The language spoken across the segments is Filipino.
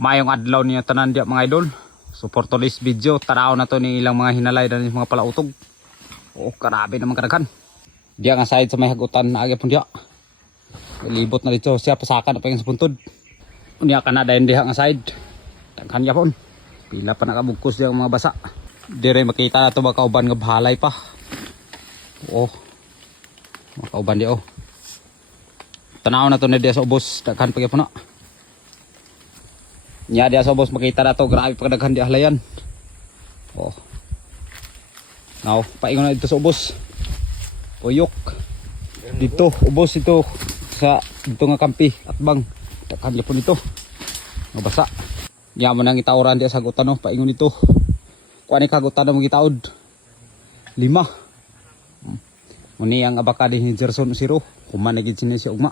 Mayong adlaw niyo tanan diya mga idol. So for today's video, tanaw na to ni ilang mga hinalay dan mga palautog. Oh, karabi naman kadaghan. Diya nga side sa may hagutan na agi pun diya. Libot na dito siya pasakan pa yung sa puntod. Unya ka na dayon diha nga side. Daghan ya pon. Pila pa nakabugkos diya mga basa. Dire makita na to ba kauban nga bahalay pa. Oh. Mga kauban diya oh. Tanaw na to ni diya sa ubos, daghan pa gyapon na. Nya dia sa boss makita na to, grabe pagdaghan di halayan. Oh. Now, paingon na dito sa ubos. Uyok. Dito, ubos ito sa dito nga kampi at bang. Daghan po nito. Mabasa. Nya mo nang itauran dia sa gutan no, paingon nito. Kuan ni kagutan mo gitaod. 5. Muni ang abaka ni Gerson 0. Kuman na gid siya ugma.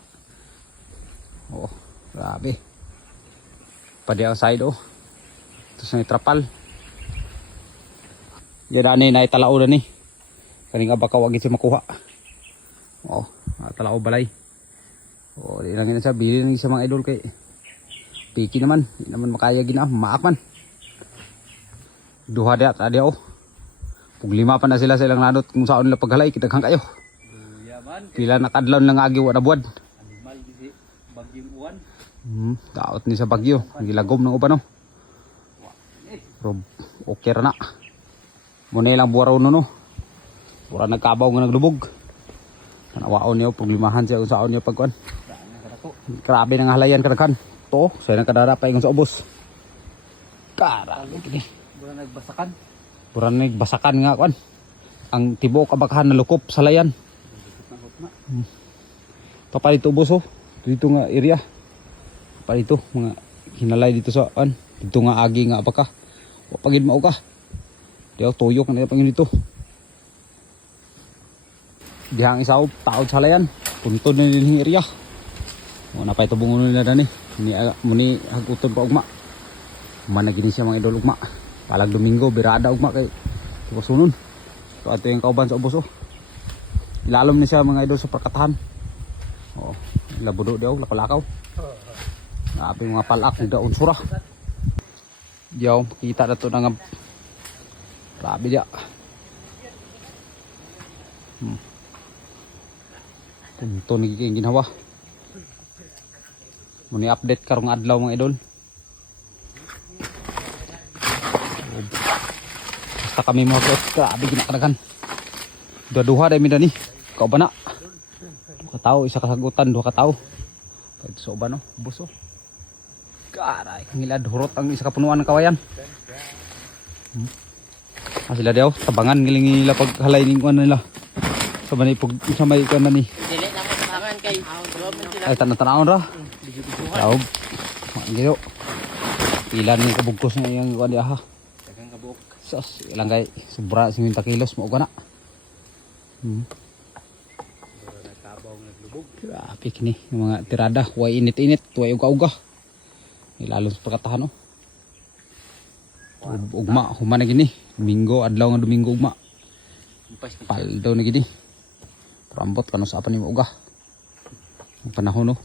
Oh, grabe. Padi ang side oh. Terus na trapal. Gadani na italao na ni. Kaning abaka wag siya makuha. Oh, talao balay. Oh, di lang yan sa bili ng isa mga idol kay piki naman, di naman makaya gina, maak man. Duha dia tadi oh. Pug 5 pa na sila sa ilang lanot kung saan nila paghalay kitaghang kayo. Pila nakadlaw lang agi wa na buwad. Animal gisi bagyong uwan. Daot ni sa bagyo, gilagom ng uban no. Pero okay ra na. Muna lang buwaraw no no. Pura nagkabaw nga naglubog. Kanawaon niyo problemahan siya kung saan niyo pagkuan. Grabe nang halayan kadaghan. To, saya nang kadara pa ingon sa ubos. Kara gini. Bura nagbasakan. Pura nagbasakan nga kuan. Ang tibok abakahan na lukop sa layan. Papalit ubos oh. Dito nga area. Dito mga hinalay dito sa dito nga agi nga apaka pagid mao ka diaw tuyok na pangin dito dihang isaw taod sa layan puntod na din area mo na pa ito bungon nila dani muni haguton pa ugma managini siya mga idol ugma palag Domingo birada ugma kay sunon so ato yung kauban sa ubos oh ilalom ni siya mga idol sa perkatahan oh labudo diaw lakalakaw. Grabe mga palak ng daon sura. Diyaw, kita na ito na nga. Grabe diya. Ito nagiging ginawa. Muni update karong adlaw mga idol. Basta kami mga guys. Grabe ginakanagan. Dua-duha dahil mi dani. Kau ba na? 2 katao, isa kasagutan, 2 katao. Pwede sa uba no, buso. Karay, ngilad hurot ang isa kapunuan ng kawayan. Sila daw, tabangan ngiling nila pag halay ning ano nila. Sa may pug sa may kan ni. Dili na mo tabangan kay sila. Ay tanawon ra. Daog. Ngiro. Pila ni kabugkos na yang kuan dia ha. Daghang kabuk. Sus, ilang kay sobra 50 kilos mo kana. Bura nagkabaw naglubog. Grabe kini yung mga tirada, way init-init, way uga-uga. Ilalong sa pagkatahan oh. Ugma, human na gini. Domingo, adlaw nga Domingo ugma. Paldaw na gini. Parambot ka no sa apan yung uga. Ang panahon oh.